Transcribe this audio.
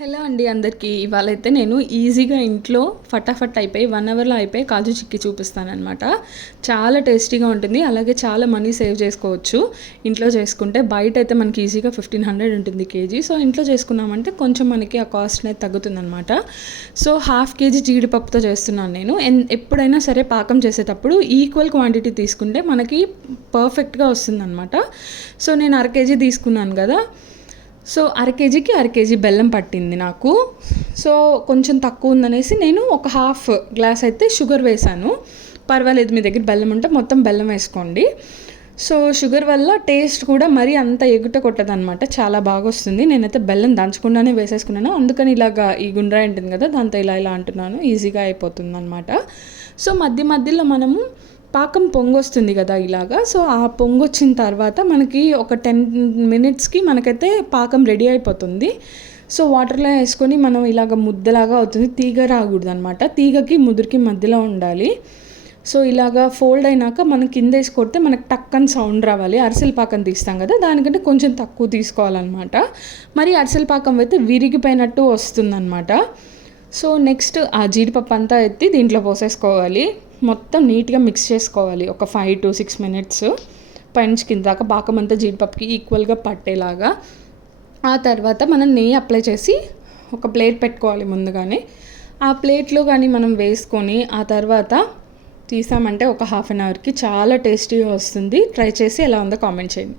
Hello అండి అందరికీ. ఇవాళైతే నేను ఈజీగా ఇంట్లో ఫటాఫట్ అయిపోయి 1 అవర్లో అయిపోయి కాజు చిక్కీ చూపిస్తానన్నమాట. చాలా టేస్టీగా ఉంటుంది. అలాగే చాలా మనీ సేవ్ చేసుకోవచ్చు ఇంట్లో చేసుకుంటే. బయట అయితే మనకి ఈజీగా 1500 ఉంటుంది కేజీ. సో ఇంట్లో చేసుకున్నామంటే కొంచెం మనకి ఆ కాస్ట్ అనేది తగ్గుతుందన్నమాట. సో 1/2 కేజీ జీడిపప్పుతో చేస్తున్నాను నేను. ఎప్పుడైనా సరే పాకం చేసేటప్పుడు ఈక్వల్ క్వాంటిటీ తీసుకుంటే మనకి పర్ఫెక్ట్గా వస్తుందన్నమాట. సో నేను 1/2 కేజీ తీసుకున్నాను కదా. సో 1/2 కేజీకి 1/2 కేజీ బెల్లం పట్టింది నాకు. సో కొంచెం తక్కువ ఉందనేసి నేను ఒక 1/2 గ్లాస్ అయితే షుగర్ వేసాను. పర్వాలేదు, మీ దగ్గర బెల్లం ఉంటే మొత్తం బెల్లం వేసుకోండి. సో షుగర్ వల్ల టేస్ట్ కూడా మరీ అంత ఎగుట కొట్టదనమాట, చాలా బాగా వస్తుంది. నేనైతే బెల్లం దంచకుండానే వేసేసుకున్నాను, అందుకని ఇలాగా ఈ గుండ్రాయి ఉంటుంది కదా దాంతో ఇలా అంటున్నాను, ఈజీగా అయిపోతుంది అనమాట. సో మధ్యలో మనము పాకం పొంగొస్తుంది కదా ఇలాగా. సో ఆ పొంగొచ్చిన తర్వాత మనకి ఒక 10 మినిట్స్కి మనకైతే పాకం రెడీ అయిపోతుంది. సో వాటర్లో వేసుకొని మనం ఇలాగ ముద్దలాగా అవుతుంది, తీగ రాకూడదు అనమాట. తీగకి ముదురుకి మధ్యలో ఉండాలి. సో ఇలాగా ఫోల్డ్ అయినాక మనం కింద వేసి కొడితే మనకు టక్కని సౌండ్ రావాలి. అరిసెల పాకం తీస్తాం కదా, దానికంటే కొంచెం తక్కువ తీసుకోవాలన్నమాట. మరి అరిసెల పాకం అయితే విరిగిపోయినట్టు వస్తుందన్నమాట. సో నెక్స్ట్ ఆ జీడిపప్పు అంతా ఎత్తి దీంట్లో పోసేసుకోవాలి. మొత్తం నీట్గా మిక్స్ చేసుకోవాలి ఒక 5 to 6 మినిట్స్. పైనుంచి కింద దాకా పాకం అంతా జీడిపప్పుకి ఈక్వల్గా పట్టేలాగా. ఆ తర్వాత మనం నెయ్యి అప్లై చేసి ఒక ప్లేట్ పెట్టుకోవాలి ముందుగానే. ఆ ప్లేట్లో కానీ మనం వేసుకొని ఆ తర్వాత తీసామంటే ఒక 1/2 అవర్కి చాలా టేస్టీగా వస్తుంది. ట్రై చేసి ఎలా ఉందో కామెంట్ చేయండి.